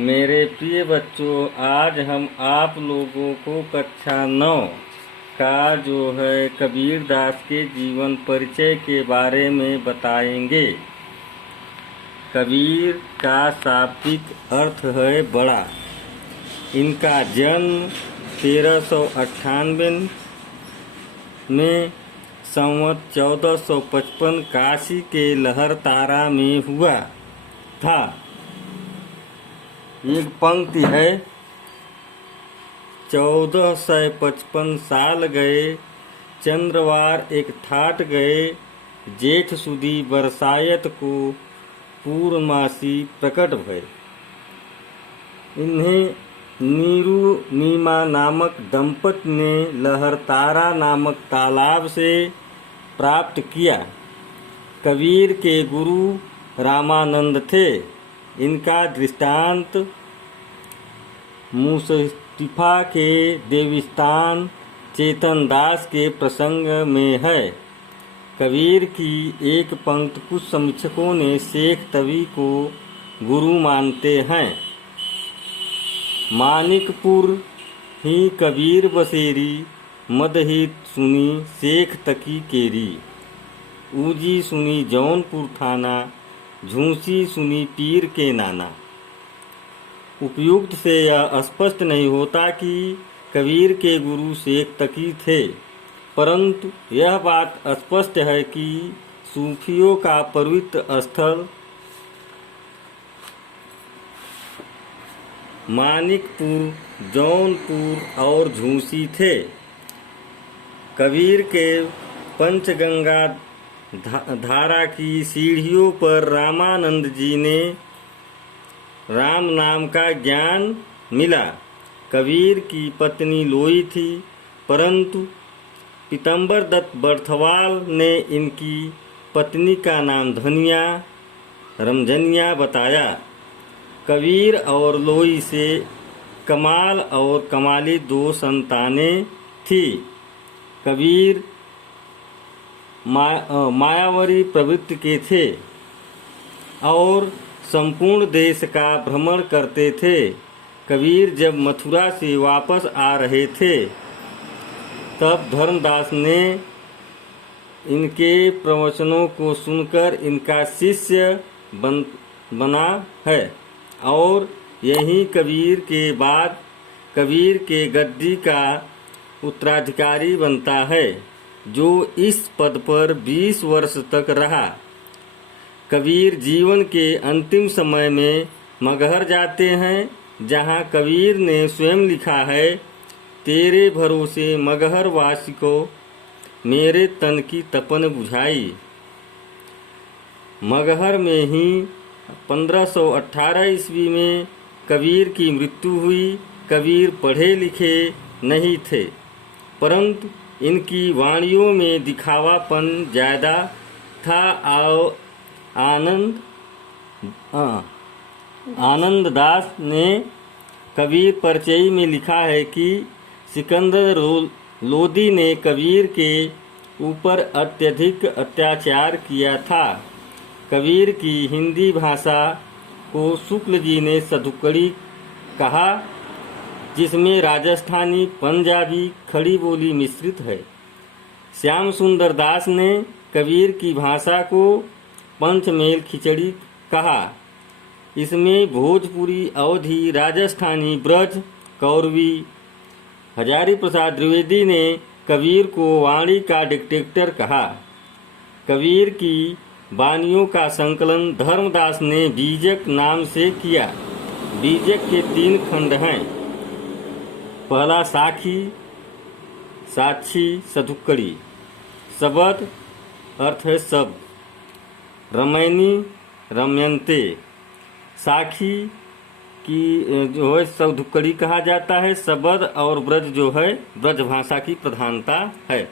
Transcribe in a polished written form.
मेरे प्रिय बच्चों, आज हम आप लोगों को कक्षा 9 का जो है कबीर दास के जीवन परिचय के बारे में बताएंगे। कबीर का शाब्दिक अर्थ है बड़ा। इनका जन्म 1398 में संवत 1455 काशी के लहरतारा में हुआ था। एक पंक्ति है, 1455 साल गए, चंद्रवार एक ठाट गए, जेठ सुदी बरसायत को पूर्णमासी प्रकट भय। इन्हें नीरू नीमा नामक दंपति ने लहरतारा नामक तालाब से प्राप्त किया। कबीर के गुरु रामानंद थे। इनका दृष्टांत मुस्तफा के देवीस्थान चेतन दास के प्रसंग में है। कबीर की एक पंक्ति कुछ समीक्षकों ने शेख तवी को गुरु मानते हैं। मानिकपुर ही कबीर बसेरी, मदहित सुनी शेख तकी केरी। ऊजी सुनी जौनपुर थाना, झूसी सुनी पीर के नाना। उपयुक्त से यह स्पष्ट नहीं होता कि कबीर के गुरु शेख तकी थे, परंतु यह बात स्पष्ट है कि सूफियों का पवित्र स्थल मानिकपुर, जौनपुर और झूसी थे। कबीर के पंचगंगा धारा की सीढ़ियों पर रामानंद जी ने राम नाम का ज्ञान मिला। कबीर की पत्नी लोई थी, परंतु पीतम्बर दत्त बर्थवाल ने इनकी पत्नी का नाम धनिया रमजनिया बताया। कबीर और लोई से कमाल और कमाली दो संतानें थी। कबीर मायावरी प्रवृत्ति के थे और संपूर्ण देश का भ्रमण करते थे। कबीर जब मथुरा से वापस आ रहे थे, तब धर्मदास ने इनके प्रवचनों को सुनकर इनका शिष्य बना है और यही कबीर के बाद कबीर के गद्दी का उत्तराधिकारी बनता है, जो इस पद पर 20 वर्ष तक रहा। कबीर जीवन के अंतिम समय में मगहर जाते हैं, जहां कबीर ने स्वयं लिखा है, तेरे भरोसे मगहर वासी को मेरे तन की तपन बुझाई। मगहर में ही 1518 ईस्वी में कबीर की मृत्यु हुई। कबीर पढ़े लिखे नहीं थे, परंतु इनकी वाणियों में दिखावापन ज़्यादा था। और आनंद दास ने कबीर परिचय में लिखा है कि सिकंदर लोदी ने कबीर के ऊपर अत्यधिक अत्याचार किया था। कबीर की हिंदी भाषा को शुक्ल जी ने सधुकड़ी कहा, जिसमें राजस्थानी, पंजाबी, खड़ी बोली मिश्रित है। श्याम सुंदर दास ने कबीर की भाषा को पंचमेल खिचड़ी कहा। इसमें भोजपुरी, अवधी, राजस्थानी, ब्रज, कौरवी। हजारी प्रसाद द्विवेदी ने कबीर को वाणी का डिक्टेटर कहा। कबीर की वाणियों का संकलन धर्मदास ने बीजक नाम से किया। बीजक के 3 खंड हैं। पहला साखी, साक्षी, सधुक्कड़ी। सबद अर्थ है सब। रमैनी, रमयंते। साखी की जो है सधुक्कड़ी कहा जाता है। सबद और ब्रज जो है ब्रज भाषा की प्रधानता है।